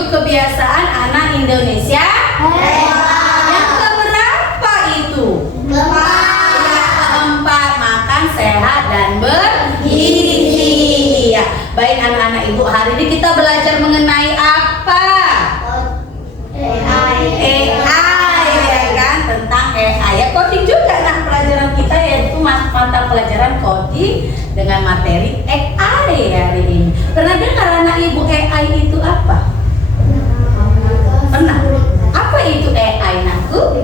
kebiasaan anak Indonesia. Yang keberapa itu? Keempat, makan sehat dan bergizi. Ya, baik anak-anak ibu, hari ini kita belajar mengenai apa? AI, ya kan, tentang AI. Ya, coding juga nah pelajaran kita, yaitu mata pelajaran coding dengan materi AI hari ini. Pernah dengar anak ibu AI itu apa? Pernah? Apa itu AI nakku?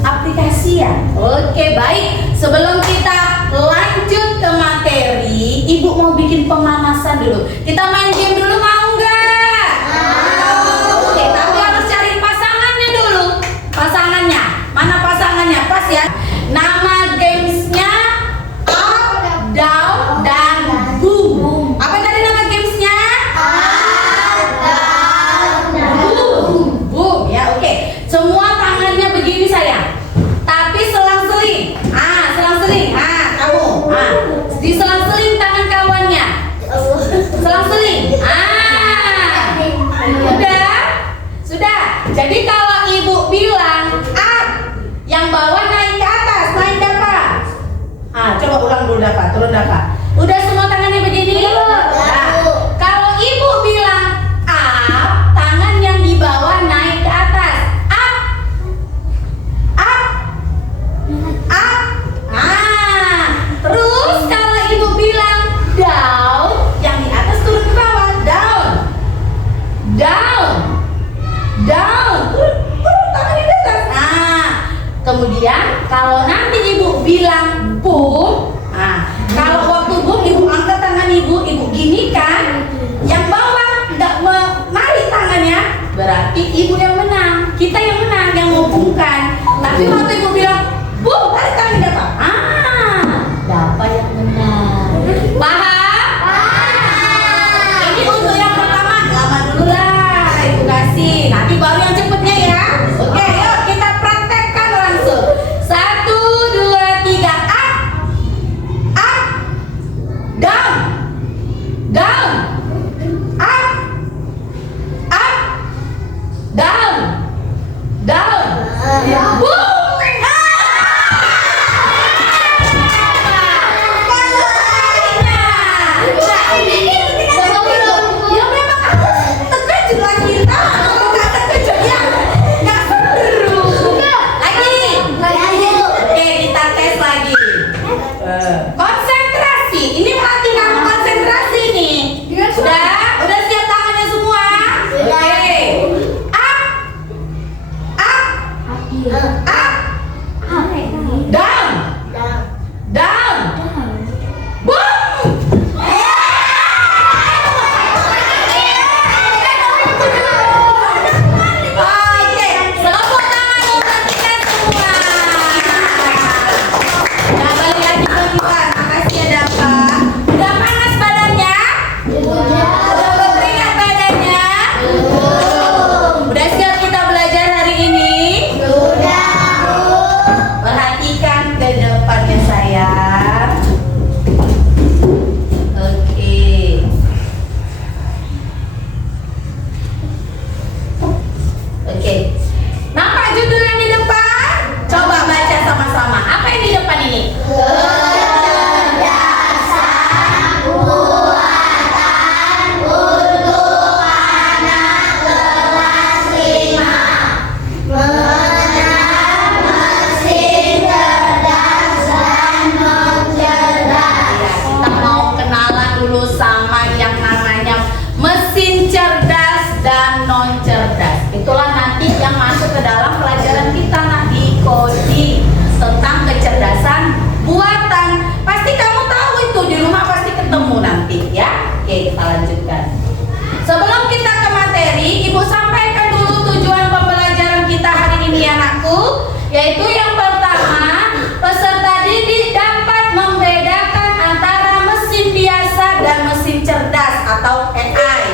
Aplikasi ya. Oke, baik. Sebelum kita lanjut ke materi, ibu mau bikin pemanasan dulu. Kita main game dulu, mau nggak? Oke, tapi harus cari pasangannya dulu. Pasangannya, mana pasangannya? Pas ya. Nama gamesnya up, down, dan boom. Apa tadi nama gamesnya? Boom, ya, oke. Semua tangannya begini sayang. Tapi selang-seling. Selang-seling. Kamu. Diselang-seling tangan kawannya. Selang-seling. Sudah. Jadi kalau ibu bilang up, yang bawah naik ke atas, naik dapat. Coba ulang dulu dapat, turun dapat. Udah semua tangannya begini? Kalau ibu bilang up, tangan yang di bawah naik ke atas. Up. Terus kalau ibu bilang down, yang di atas turun ke bawah. Down. Turun tangan di atas. Kemudian kalau nanti ibu bilang boom, kalau waktu boom ibu angkat tangan ibu gini kan, yang bawah nggak menarik tangannya, berarti ibu yang menang, kita yang menang, yang ngomongkan. Tapi waktu ibu bilang boom, tarik tangan dapat, dapat yang menang. Paham? Ini untuk yang pertama, lama dulu lah ibu kasih, nanti baru yang cepetnya ya. Oke, yuk kita praktekkan langsung. 1, 2, 3, up, down, up, down, boom. Konsentrasi, ini melatih kamu konsentrasi nih. Udah siap tangannya semua? Oke. Up, down, boom. Oke, tepuk tangan untuk kita semua. Nah, balik lagi ke kita. Makasih ya Dapat. Udah panas badannya? Udah berkeringat badannya? Udah siap kita belajar hari ini? Perhatikan ke depannya sayang. Oke. Nampak judul yang di depan? Coba baca sama-sama. Apa yang di depan ini? Kita mau kenalan dulu sama yang namanya mesin cerdas dan non cerdas. Itulah nanti yang masuk ke dalam pelajaran kita nanti coding tentang kecerdasan buatan. Pasti kamu tahu itu, di rumah pasti ketemu nanti ya. Oke, kita lanjutkan. Sebelum kita ke materi, ibu sampaikan dulu tujuan pembelajaran kita hari ini anakku, yaitu yang pertama, peserta didik dapat membedakan antara mesin biasa dan mesin cerdas atau AI.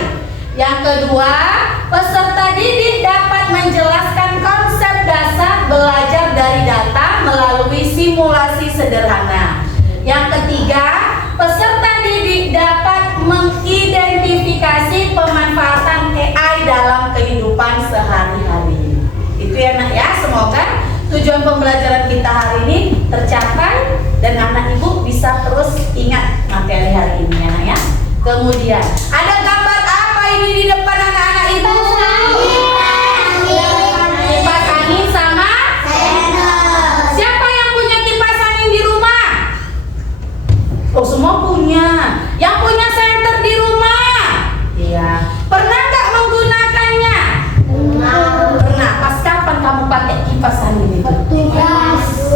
Yang kedua, peserta didik dapat menjelaskan konsep dasar belajar dari data melalui simulasi sederhana. Yang ketiga, peserta didik dapat mengidentifikasi pemanfaatan AI dalam tujuan pembelajaran kita hari ini tercapai dan anak ibu bisa terus ingat materi hari ini ya nak ya. Kemudian ada gambar apa ini di depan anak-anak ibu? Kipas angin sama senter. Siapa yang punya kipas angin di rumah? Oh, semua punya. Yang punya senter di rumah? Iya. Pernah nggak menggunakannya? Pernah. Pas kapan kamu pakai kipas angin itu?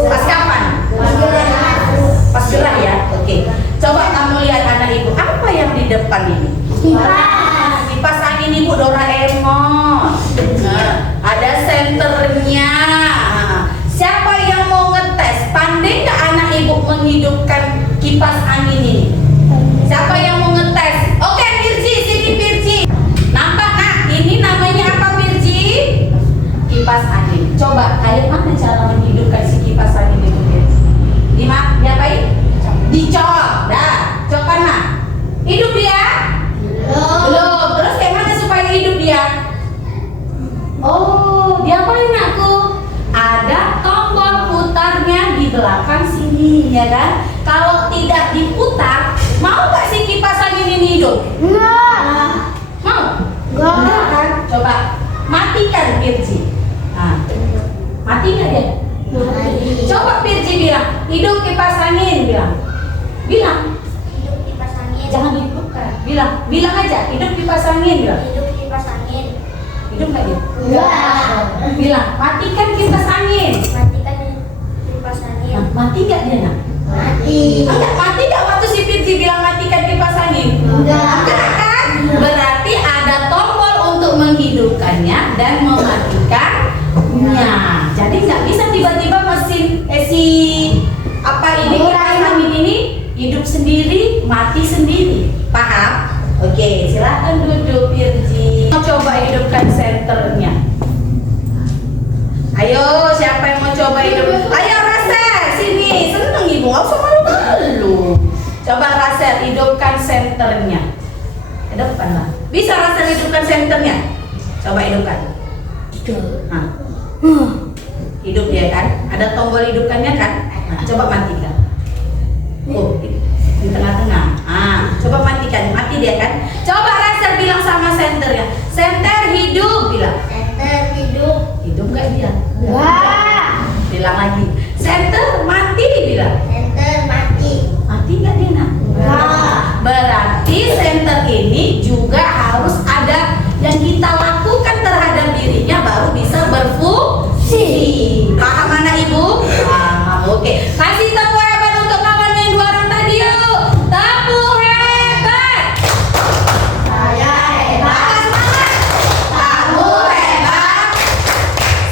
Pas kapan? Pas gerah ya? Oke. Coba kamu lihat anak ibu, apa yang di depan ini? Kipas angin ibu Doraemon. Ada senternya. Siapa yang mau ngetes? Pandai nggak anak ibu menghidupkan kipas angin ini? Siapa yang mau ngetes? Oke, Virgi, sini Virgi. Nampak nak? Ini namanya apa Virgi? Kipas angin. Coba, kayak mana cara menghidupkan si kipas angin itu Virgi? Diapain? Dicol. Dah, coba nak. Hidup dia? Belum. Terus kayak mana supaya hidup dia? Oh, diapain nakku? Ada tombol putarnya di belakang sini, ya kan? Kalau tidak diputar, mau nggak si kipas angin ini hidup? Enggak. Mau? Enggak. Kan? Coba matikan Virgi. Nah, mati nggak dia? Coba Virgi bilang, hidup kipas angin, bilang. Bilang. Hidup kipas angin. Jangan dihidupkan. Bilang aja, hidup kipas angin, bilang. Hidup kipas angin. Hidup nggak dia? Enggak. Bilang, matikan kipas angin. Matikan kipas angin. Nah, mati nggak dia nak? Mati. Enggak, mati nggak waktu si Virgi bilang matikan kipas angin? Enggak. Kan? Berarti ada tombol untuk menghidupkannya dan mematikannya. Jadi nggak bisa tiba-tiba mesin si apa ini kipas angin ini hidup sendiri, mati sendiri. Paham? Oke, silakan duduk Virgi. Mau coba hidupkan senternya. Ayo, siapa yang mau coba hidup? Ayo Rasel, sini. Seneng ibu, nggak usah malu-malu. Coba Rasel hidupkan senternya. Ke depan lah. Bisa Rasel hidupkan senternya? Coba hidupkan. Nah. Hidup dia kan? Ada tombol hidupkannya kan? Nah, coba matikan. Oh, di tengah-tengah. Coba matikan. Mati dia kan? Coba Rasel bilang sama senternya. Senter hidup, bilang. Senter hidup. Hidup nggak dia? Enggak. Bilang lagi. Senter mati, bilang. Senter mati. Mati nggak dia nak? Enggak. Berarti senter ini juga harus ada yang kita lakukan terhadap dirinya baru bisa berfungsi. Paham anak ibu? Paham. Oke. Kasih tepuk hebat untuk kawan yang dua orang tadi yuk. Tepuk hebat. Saya hebat. Semangat. Kamu hebat.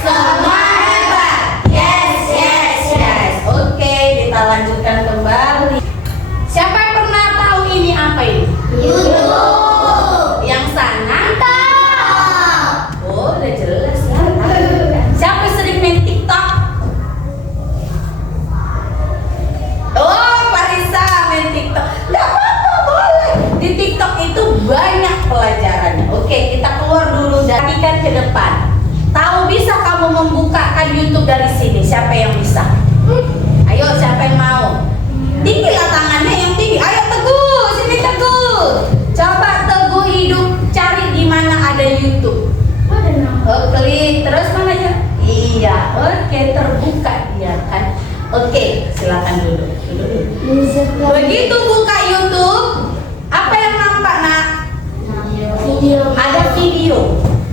Semua hebat. Yes, yes, yes. Oke, kita lanjutkan kembali. Siapa yang pernah tahu ini apa ini? YouTube. Yang sana? Tahu. Oh, udah jelas ya. Siapa sering main TikTok? Oh, Parisa main TikTok. Nggak apa-apa, boleh. Di TikTok itu banyak pelajarannya. Oke, kita keluar dulu dari kan ke depan. Tahu bisa kamu membukakan YouTube dari sini? Siapa yang bisa? Ayo, siapa yang mau? Tinggilah tangannya yang tinggi. Ayo Teguh, sini Teguh. Coba Teguh hidup, cari di mana ada YouTube. Oh, klik terus mana ya? Iya, oke, terbuka dia kan. Oke, silakan duduk. Begitu buka YouTube, apa yang nampak nak? Video. Ada video,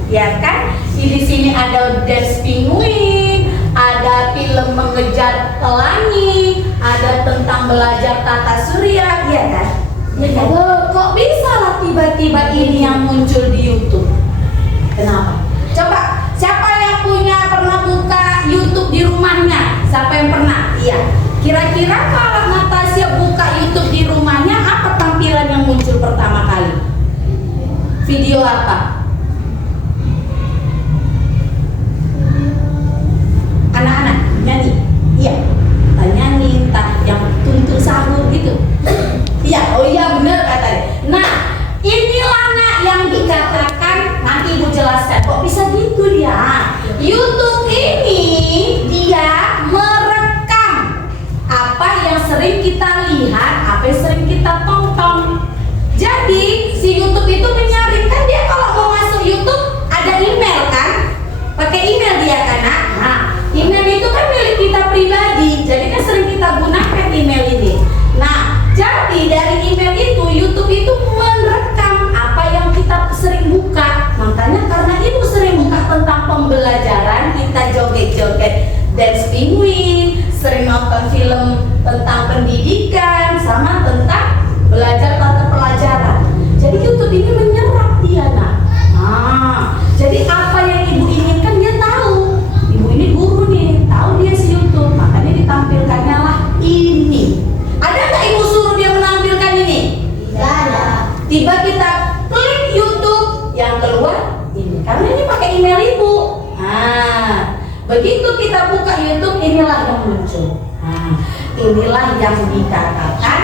ya kan? Di sini ada dance penguin, ada film mengejar pelangi, ada tentang belajar tata surya, ya kan? Ya kan? Kok bisa lah tiba-tiba ini yang muncul di YouTube? Kenapa? Coba, siapa yang pernah buka YouTube di rumahnya? Siapa yang pernah? Iya. Kira-kira kalau Natasha buka YouTube di rumahnya, apa tampilan yang muncul pertama kali? Video apa? Anak-anak nyanyi? Iya. Nyanyi, yang tuntun sahur gitu. Iya, oh iya bener katanya. Nah, inilah nak yang dikatakan, nanti ibu jelaskan. Kok bisa gitu dia? YouTube ini dia sering kita lihat, apa yang sering kita tonton. Jadi si YouTube itu menyaring, kan dia kalau mau masuk YouTube ada email kan, pakai email dia kan. Nah, email itu kan milik kita pribadi, jadi kan sering kita gunakan email ini. Nah, jadi dari email itu YouTube itu merekam apa yang kita sering buka. Makanya karena ibu sering buka tentang pembelajaran, kita joget-joget dance penguin, sering nonton film tentang pendidikan sama tentang belajar tata pelajaran. Jadi YouTube ini menyerap dia nak. Jadi apa yang ibu inginkan dia tahu. Ibu ini guru nih, tahu dia si YouTube, makanya ditampilkannya lah ini. Ada nggak ibu suruh dia menampilkan ini? Tidak ada. Tiba kita klik YouTube, yang keluar ini. Karena ini pakai email ibu. Begitu kita buka YouTube, inilah yang muncul. Inilah yang dikatakan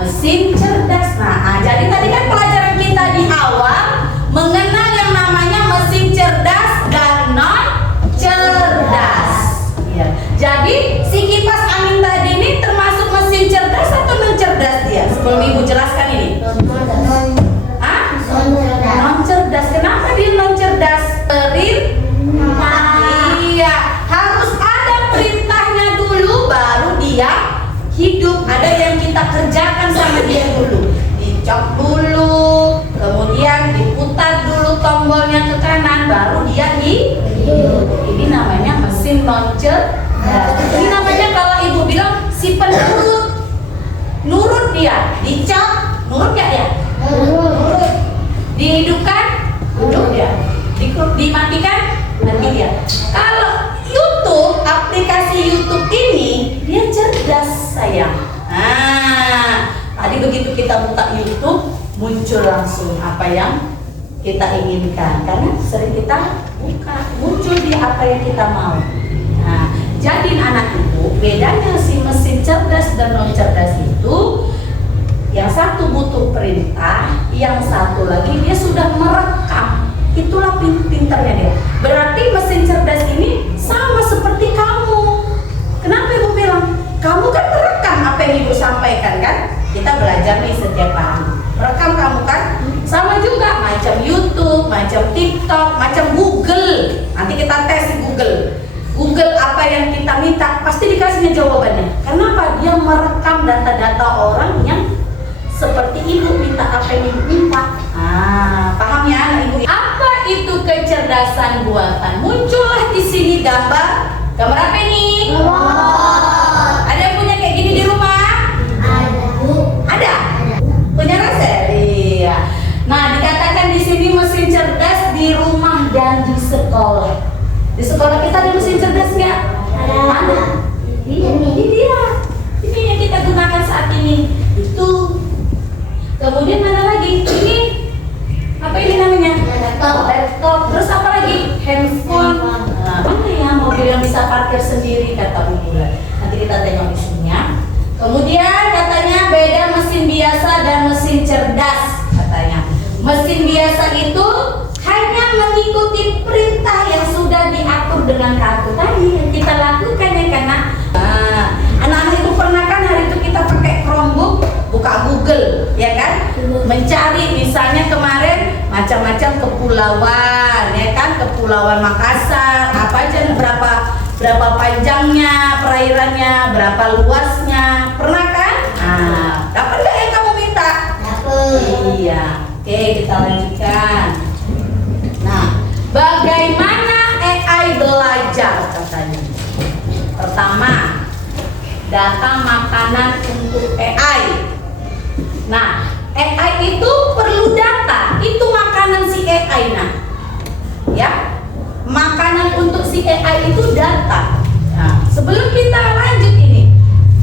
mesin cerdas. Jadi tadi kan pelajaran kita di awal mengenal yang namanya mesin cerdas dan non cerdas. Ya. Jadi si kipas angin tadi ini termasuk mesin cerdas atau non cerdas dia? Sebelum ibu jelaskan ini. Non cerdas. Kenapa dia non cerdas? Iya, harus ada perintahnya dulu baru dia hidup. Ada yang kita kerjakan sama dia dulu, dicok dulu, kemudian diputar dulu tombolnya ke kanan, baru dia hidup. Ini namanya mesin non cerdas. Ini namanya kalau ibu bilang si penurut, nurut dia, dicok, nurut gak dia? Nurut. Dihidupkan, hidup dia. Dimatikan, mati dia. Kalau YouTube, aplikasi YouTube ini dia cerdas sayang. Tadi begitu kita buka YouTube, muncul langsung apa yang kita inginkan. Karena sering kita buka, muncul di apa yang kita mau. Jadi anak ibu, bedanya si mesin cerdas dan non cerdas itu, yang satu butuh perintah, yang satu lagi dia sudah merekam. Itulah pinternya dia. Berarti mesin cerdas ini sama seperti kamu. Kenapa ibu bilang? Kamu kan merekam apa yang ibu sampaikan kan? Kita belajar nih setiap hari. Merekam kamu kan? Sama juga macam YouTube, macam TikTok, macam Google. Nanti kita tes di Google. Google apa yang kita minta pasti dikasihnya jawabannya. Kenapa? Dia merekam data-data orang yang seperti ibu minta apa yang ibu minta. Paham ya anak ibu? Apa itu kecerdasan buatan? Muncullah di sini gambar apa ini? Ada yang punya kayak gini di rumah? Ada. Punya Rasel? Iya. Nah, dikatakan di sini mesin cerdas di rumah dan di sekolah. Di sekolah kita ada mesin cerdas nggak? Ada. Ini dia. Ini yang kita gunakan saat ini. Itu. Kemudian mana lagi? Ini apa ini namanya? Laptop. Terus apa lagi? Handphone. Mana ya mobil yang bisa parkir sendiri kata Bulan. Nanti kita tengok isinya. Kemudian katanya beda mesin biasa dan mesin cerdas katanya. Mesin biasa itu hanya mengikuti perintah yang sudah diatur dengan kartu tadi yang kita lakukan ya karena anak-anak itu pernah kan hari itu kita pakai Chromebook buka Google ya kan, mencari misalnya kemarin macam-macam kepulauan ya kan, kepulauan Makassar apa aja, berapa panjangnya perairannya, berapa luasnya, pernah kan? Dapat nggak yang kamu minta? Dapat. Iya. Oke, kita lanjutkan. Nah, bagaimana AI belajar katanya? Pertama, data makanan untuk AI. Nah, AI itu perlu data. Itu makanan si AI nah. Ya. Makanan untuk si AI itu data. Nah, sebelum kita lanjut ini,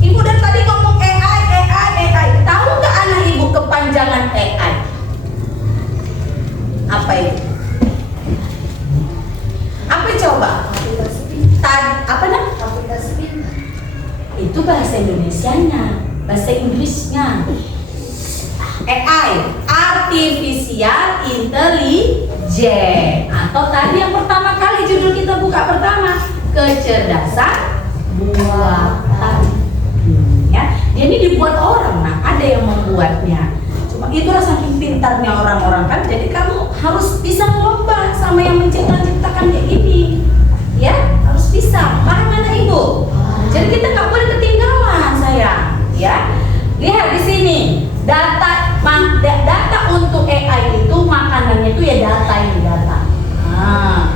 ibu dari tadi ngomong AI. Tahu nggak anak ibu kepanjangan AI? Apa itu? Apa coba? Apa nak? Itu bahasa Indonesianya, bahasa Inggrisnya. AI, Artificial Intelligence, atau tadi yang pertama kali judul kita buka pertama, kecerdasan buatan. Ya, Ini dibuat orang, nah ada yang membuatnya. Cuma itulah saking pintarnya orang-orang kan. Jadi kamu harus bisa lomba sama yang menciptakan kayak gini, ya harus bisa. Paham mana ibu? Jadi kita nggak boleh ketinggalan sayang, ya. Lihat di sini data untuk AI itu makanannya itu ya data ini data. Nah,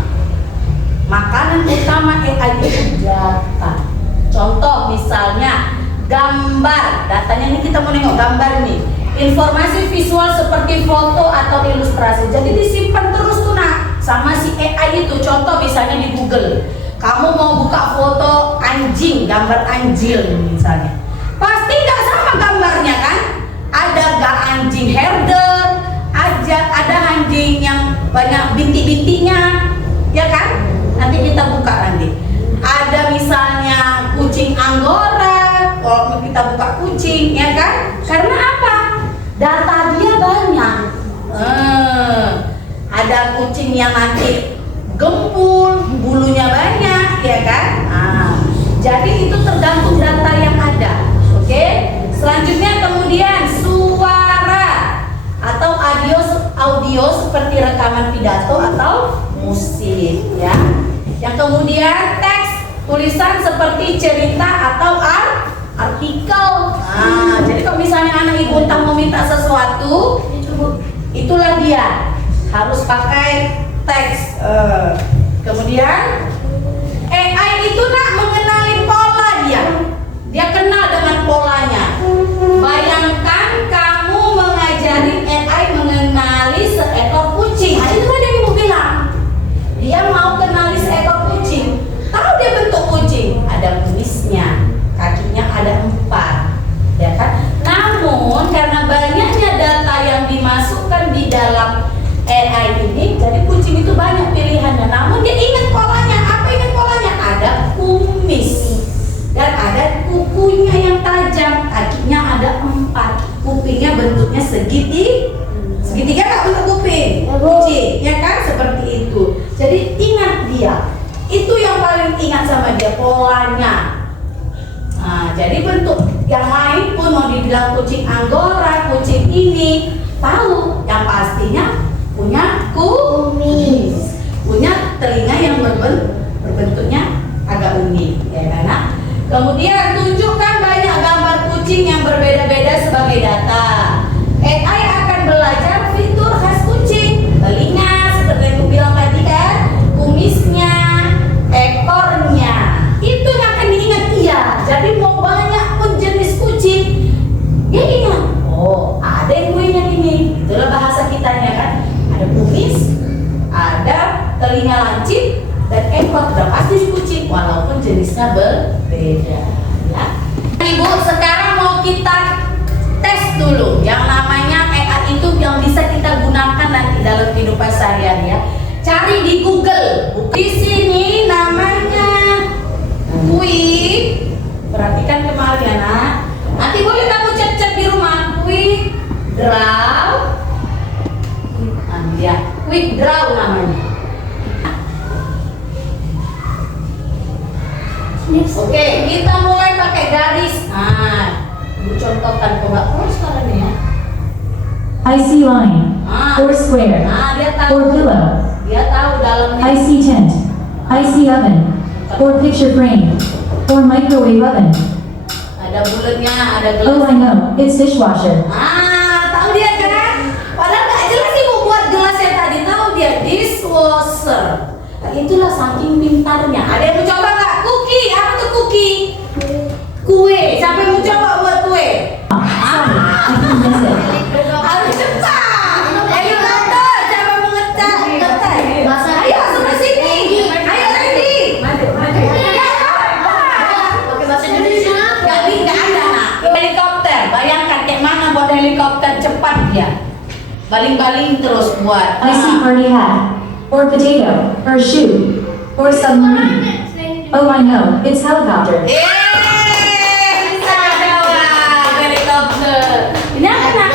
makanan utama AI itu data. Contoh misalnya gambar, datanya ini kita mau nengok gambar nih. Informasi visual seperti foto atau ilustrasi. Jadi disimpan terus tuh nak sama si AI itu. Contoh misalnya di Google, kamu mau buka foto anjing, gambar anjing misalnya. Pasti nggak sama gambarnya kan? Ada gak anjing herder, ada anjing yang banyak bintik-bintiknya, ya kan? Nanti kita buka nanti. Ada misalnya kucing Anggora, kalau kita buka kucing, ya kan? Karena apa? Data dia banyak. Ada kucing yang nanti gempul, bulunya banyak, ya kan? Jadi itu tergantung data yang ada. Oke? Selanjutnya kemudian suara atau audio seperti rekaman pidato atau musik, ya. Yang kemudian teks, tulisan seperti cerita atau artikel. Jadi kalau misalnya anak ibu entah mau minta sesuatu, itulah dia harus pakai teks. Kemudian AI itu nak mengenali pola dia. Dia kenal dengan polanya. Bayangkan kamu mengajari AI mengenali seekor kucing. Itu kan yang ibu bilang. Dia mau kenali seekor kucing. Tahu dia bentuk kucing? Ada kumisnya, kakinya ada 4, ya kan? Namun karena banyaknya data yang dimasukkan di dalam AI ini, jadi kucing itu banyak pilihannya. Namun dia ingat polanya. Apa ingat polanya? Ada kumis dan ada kukunya yang tajam, kakinya ada 4, kupingnya bentuknya segitiga nggak bentuk kuping kucing, ya kan? Seperti itu. Jadi ingat dia, itu yang paling ingat sama dia polanya. Jadi bentuk yang lain pun mau dibilang kucing Anggora, kucing ini tahu, yang pastinya punya kumis, punya telinga yang berbentuknya agak unik, ya kan? Kemudian tunjukkan banyak gambar kucing yang berbeda-beda sebagai data. AI akan belajar fitur khas kucing, telinga seperti yang aku bilang tadi kan, kumisnya, ekornya, itu yang akan diingat dia. Jadi mau banyak pun jenis kucing, dia ingat. Oh, ada yang gue ingat ini. Itulah bahasa kitanya kan. Ada kumis, ada telinga lancip, dan ekor. Sudah pasti kucing, walaupun jenisnya berbeda. Ya. Ibu, sekarang mau kita tes dulu yang namanya AI itu yang bisa kita gunakan nanti dalam kehidupan sehari-hari ya. Cari di Google. Di sini namanya Quick. Perhatikan kemarin ya nak. Nanti boleh kamu cek-cek di rumah. Quick Draw. Ya, Quick Draw namanya. Oke, kita mulai pakai garis. Ibu contohkan coba sekarang ya. I see line, or square, Dia tahu. or pillow. Dia tahu dalamnya. I see tent, I see oven, or picture frame, or microwave oven. Ada bulatnya, ada gelas. Oh, I know, it's dishwasher. Tahu dia kan? Padahal nggak jelas ibu buat gelasnya tadi. Tahu dia dishwasher. Itulah saking pintarnya. Ada yang mau coba nggak? Cookie, apa tuh cookie? Kue. Siapa yang mau coba buat kue? Sorry, I can miss it. Harus cepat. Ayo Tante, siapa mau ngecat? Ayo sebelah sini. Ayo ready. Pakai bahasa Indonesia apa? Jadi nggak ada nak. Helikopter. Bayangkan kayak mana buat helikopter cepat dia. Baling-baling terus buat. I see party hat, or potato, or shoe, or submarine. Oh, I know, it's helicopter. Bisa jawab helikopter. Ini apa nak?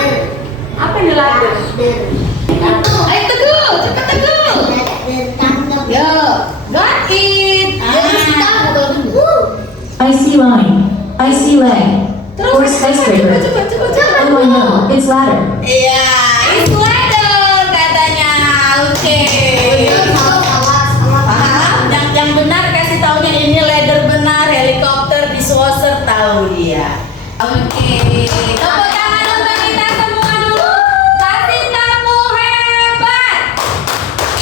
Apa ini ladder? Ayo Teguh, cepat Teguh. Yo, got it. I see line, I see leg, or Terus It's ladder. Iya, it's ladder katanya. Oke. Paham? Yang benar kasih taunya ini ladder benar, helikopter dishwasher tahu dia. Oke. Tepuk tangan untuk kita semua dulu. Kasih kamu hebat.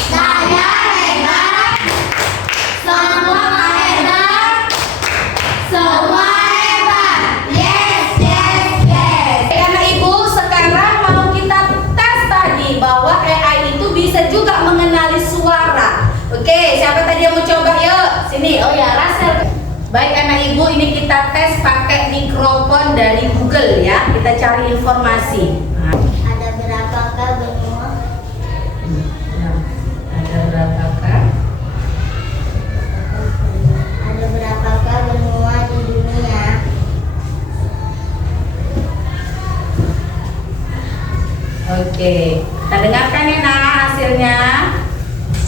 Saya hebat. Semua hebat. Semua hebat. Yes, yes, yes. Karena Ibu sekarang mau kita tes tadi bahwa AI itu bisa juga mengenali suara. Oke, siapa tadi yang mau coba? Yuk, sini. Oh ya, Rasel. Baik anak Ibu, ini kita tes pakai mikrofon dari Google ya. Kita cari informasi. Nah, Ada berapakah benua? ada berapakah? Ada berapakah benua di dunia? Oke, kita dengarkan ya Nak hasilnya.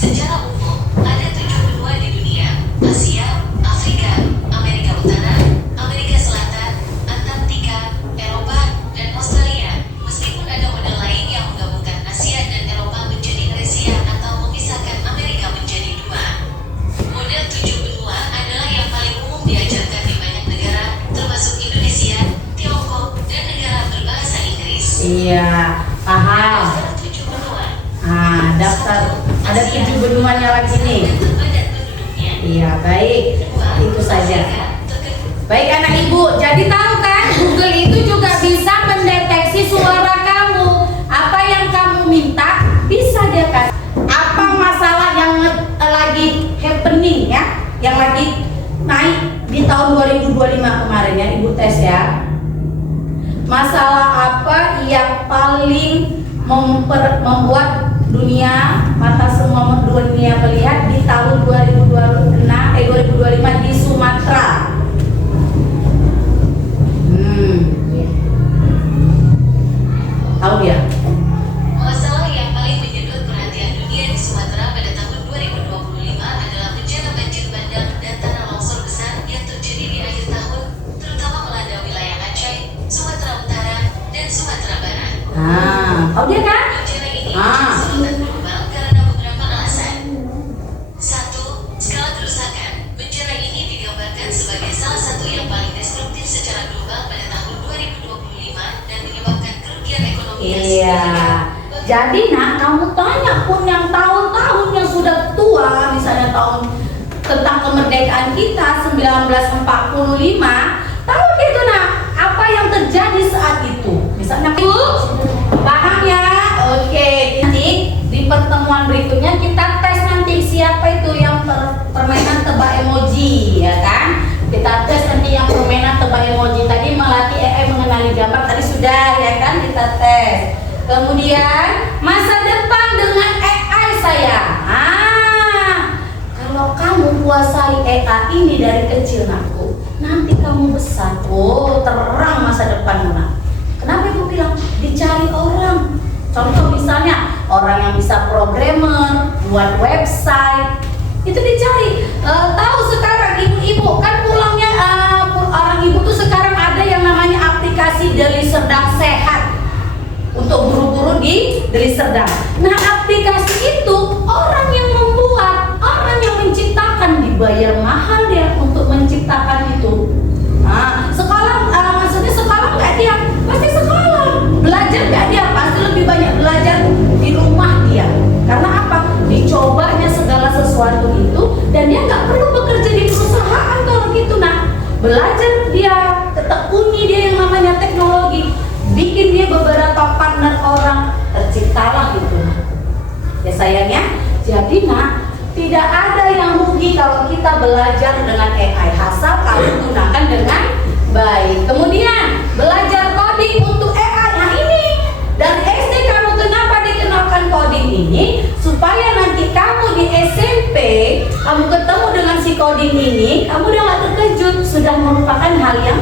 Secara umum, ada 7 benua di dunia: Asia, Afrika, Amerika Utara, Amerika Selatan, Antartika, Eropa, dan Australia. Meskipun ada model lain yang menggabungkan Asia dan Eropa menjadi Asia atau memisahkan Amerika menjadi 2. Model 7 benua adalah yang paling umum diajarkan di banyak negara, termasuk Indonesia, Tiongkok, dan negara berbahasa Inggris. Iya, paham. Daftar 7 benua. Nah, daftar ada 7 benuanya lagi nih. Padat penduduknya. Iya, baik. Itu saja. Baik anak Ibu, jadi tahu kan Google itu juga bisa mendeteksi suara kamu. Apa yang kamu minta bisa dia kasih. Apa masalah yang lagi happening ya, yang lagi naik di tahun 2025 kemarin ya, Ibu tes ya. Masalah apa yang paling membuat mata semua dunia melihat di tahun 2025 di Sumatera? Tahu dia? Masalah yang paling menyedot perhatian dunia di Sumatera pada tahun 2025 adalah bencana banjir bandang dan tanah longsor besar yang terjadi di akhir tahun, terutama melanda wilayah Aceh, Sumatera Utara, dan Sumatera Barat. Tahu dia kan? Bencana ini Ah. menjadi sorotan global karena beberapa alasan. 1. Skala kerusakan. Bencana ini digambarkan sebagai salah satu yang paling destruktif secara global pada tahun 2025 dan menyebabkan kerugian ekonomi yang Iya. signifikan. Jadi nak kamu tanya pun yang tahun-tahun yang sudah tua, misalnya tahun tentang kemerdekaan kita 1945, tahu gitu nak apa yang terjadi saat itu? Misalnya Ibu, paham ya? Oke, nanti di pertemuan berikutnya kita tes nanti siapa itu yang permainan tebak emoji, ya kan? Kita tes nanti yang permainan tebak emoji. Tadi melatih AI mengenali gambar, tadi sudah ya kan kita tes. Kemudian masa depan dengan AI saya. Kalau kamu kuasai AI ini dari kecil nakku, nanti kamu besar, terang masa depanmu nak. Kenapa ibu bilang dicari orang? Contoh misalnya orang yang bisa programmer, buat website, itu dicari. Tahu sekarang ibu-ibu kan pulangnya orang ibu tuh sekarang ada yang namanya aplikasi Deli Serdang Sehat untuk buru-buru di Deli Serdang. Nah aplikasi itu orang yang membuat, orang yang menciptakan dibayar mahal dia untuk menciptakan itu. Nah sekolah maksudnya sekolah nggak dia, pasti sekolah. Belajar nggak dia, pasti lebih banyak belajar di rumah dia. Karena apa? Dicobanya segala sesuatu itu dan dia nggak perlu bekerja di perusahaan kalau gitu nak. Belajar dia, tekuni dia yang namanya teknologi. Bikin dia beberapa partner orang, terciptalah gitu. Ya sayangnya, jadi nak tidak ada yang rugi kalau kita belajar dengan AI asal kalau gunakan dengan baik. Kemudian belajar coding untuk AI. Nah ini dari SD kamu kenapa dikenalkan coding ini supaya nanti kamu di SMP kamu ketemu dengan si coding ini kamu udah gak terkejut, sudah merupakan hal yang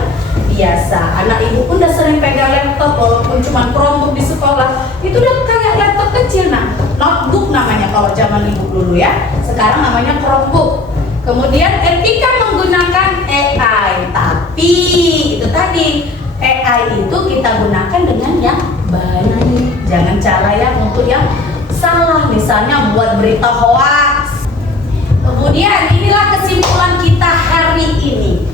biasa. Anak ibu pun udah sering pegang laptop walaupun cuma Chromebook di sekolah, itu udah kayak laptop kecil nah, notebook namanya kalau zaman ibu dulu ya, sekarang namanya Chromebook. Kemudian etika menggunakan AI, tapi itu tadi AI itu kita gunakan dengan yang baik, jangan cara yang untuk yang salah, misalnya buat berita hoax. Kemudian inilah kesimpulan kita hari ini,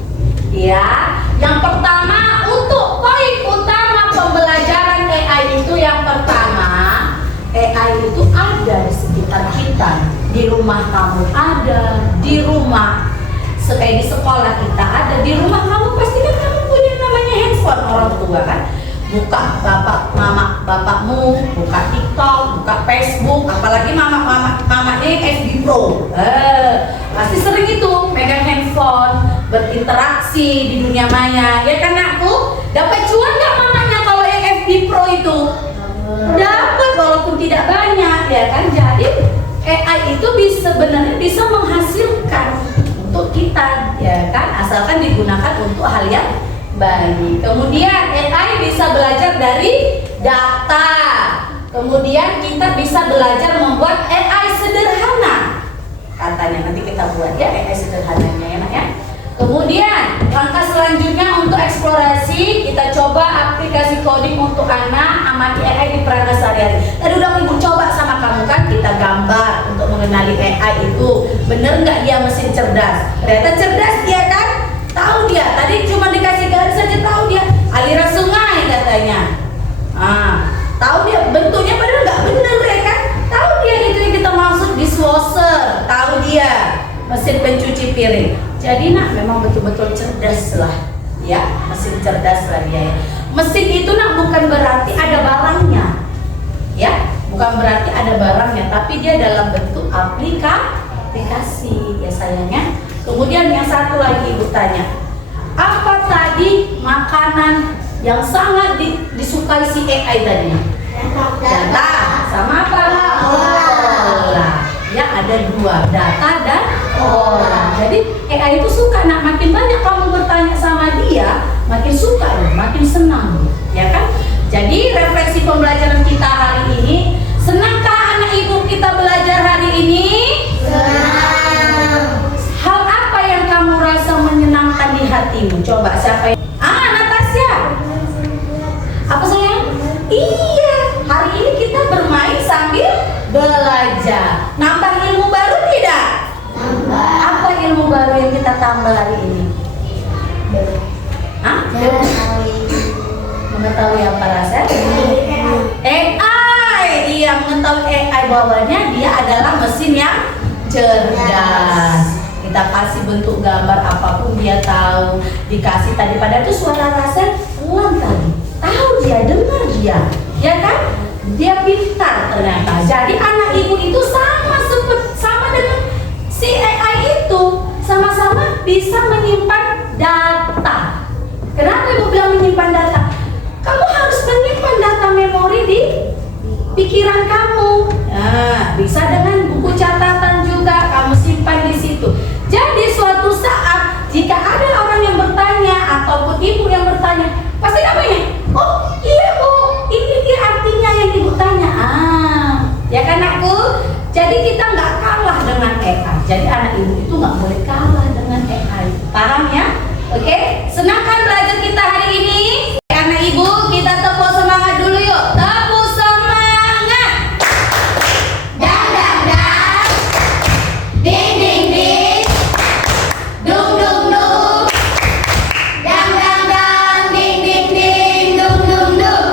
ya. Yang pertama, untuk poin utama pembelajaran AI itu, yang pertama, AI itu ada di sekitar kita, di rumah kamu ada, di rumah kayak di sekolah kita ada, di rumah kamu pasti kan kamu punya namanya handphone orang tua kan. Buka bapakmu, buka TikTok, buka Facebook, apalagi mamanya FB Pro. Pasti sering itu megang handphone, berinteraksi di dunia maya. Ya kan aku? Dapat cuan nggak mamanya kalau yang FB Pro itu? Dapat walaupun tidak banyak, ya kan? Jadi AI itu sebenarnya bisa menghasilkan untuk kita, ya kan? Asalkan digunakan untuk hal yang baik. Kemudian AI bisa belajar dari data. Kemudian kita bisa belajar membuat AI sederhana. Katanya nanti kita buat ya AI sederhananya ya, Nak ya. Kemudian langkah selanjutnya untuk eksplorasi, kita coba aplikasi coding untuk anak, amati AI di perangkat sehari-hari. Tadi udah Ibu coba sama kamu kan, kita gambar untuk mengenali AI itu. Bener nggak dia mesin cerdas? Ternyata cerdas dia kan? Tahu dia, tadi cuma dikasih garis saja tahu dia aliran sungai katanya. Tahu dia bentuknya bener nggak? Bener ya kan? Tahu dia itu yang kita maksud dishwasher, tahu dia mesin pencuci piring. Jadi Nak memang betul-betul cerdas lah, ya mesin cerdas lah dia. Ya. Mesin itu Nak bukan berarti ada barangnya, ya bukan berarti ada barangnya, tapi dia dalam bentuk aplikasi ya sayangnya. Kemudian yang satu lagi Ibu tanya, apa tadi makanan yang sangat disukai si AI tadi? Data sama apa? Olah. Ya ada dua, data dan olah. Jadi AI itu suka Nak, makin banyak kamu bertanya sama dia, makin suka loh, makin senang, ya kan? Jadi refleksi pembelajaran kita hari ini, senangkah anak ibu kita belajar hari ini? Senang. Hal apa yang kamu rasa menyenangkan di hatimu? Coba siapa yang... Natasha. Apa sayang? Iya, hari ini kita bermain sambil belajar. Nambah ilmu baru tidak? Nambah. Apa ilmu baru yang kita tambah hari ini? Mengetahui apa rasa? AI. Iya, mengetahui AI bahwanya dia adalah mesin yang cerdas. Kita kasih bentuk gambar apapun dia tahu. Dikasih tadi pada itu suara rasa ulang tadi. Tahu dia, dengar dia. Ya kan? Dia pintar ternyata. Jadi anak ibu itu sama dengan si AI itu, sama-sama bisa menyimpan data. Kenapa ibu bilang menyimpan data? Kamu harus menyimpan data memori di pikiran kamu. Nah, bisa dengan buku catatan juga kamu simpan di situ. Jadi suatu saat jika ada orang yang bertanya ataupun ibu yang bertanya, pasti namanya, oh iya Bu, ini dia artinya yang ibu tanya. Ya kan aku? Jadi kita nggak kalah dengan AI. Jadi anak ibu itu nggak boleh kalah dengan AI. Paham ya? Oke? Senangkan belajar kita hari ini. Anak ibu, kita tepuk semangat dulu yuk. Tepuk semangat. Dang dang dang. Ding ding ding. Dung dung dung. Dang dang dang. Ding ding ding. Dung dung dung.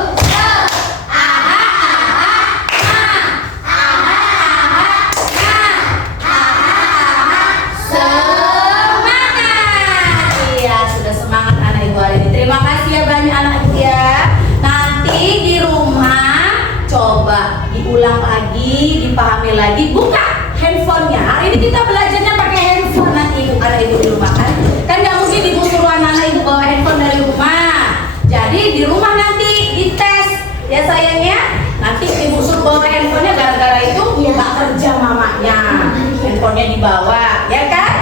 Terima kasih ya banyak anak ibu ya. Nanti di rumah coba diulang lagi, dipahami lagi. Buka handphonenya. Hari ini kita belajarnya pakai handphone nanti ibu, anak ibu di rumah kan. Kan nggak mungkin ibu suruh anak ibu bawa handphone dari rumah. Jadi di rumah nanti dites ya sayangnya. Nanti ibu suruh bawa handphonenya gara-gara itu nggak kerja mamanya. Handphonenya dibawa, ya kan?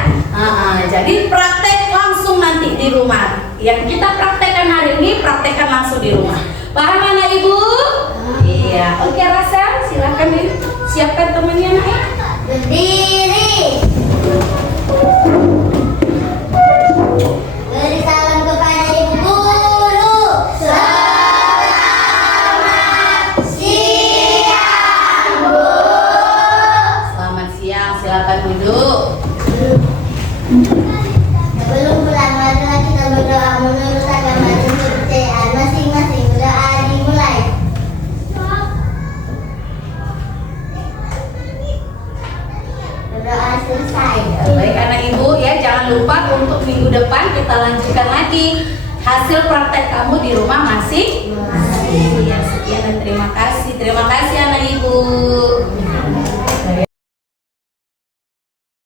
Jadi praktek langsung nanti di rumah. Yang kita praktekkan hari ini, praktekkan langsung di rumah. Paham anak ibu? Iya. Oke Rasa, silakan siapkan temannya anak ya. Berdiri. Beri salam kepada ibu guru. Selamat Silakan duduk. Sebelum pulang marilah kita berdoa menurut agama dan kepercayaan masing-masing. Doa dimulai. Berdoa selesai. Baik anak ibu ya, jangan lupa untuk minggu depan kita lanjutkan lagi hasil praktek kamu di rumah masing-masing. Ya, sekian dan terima kasih. Terima kasih anak ibu.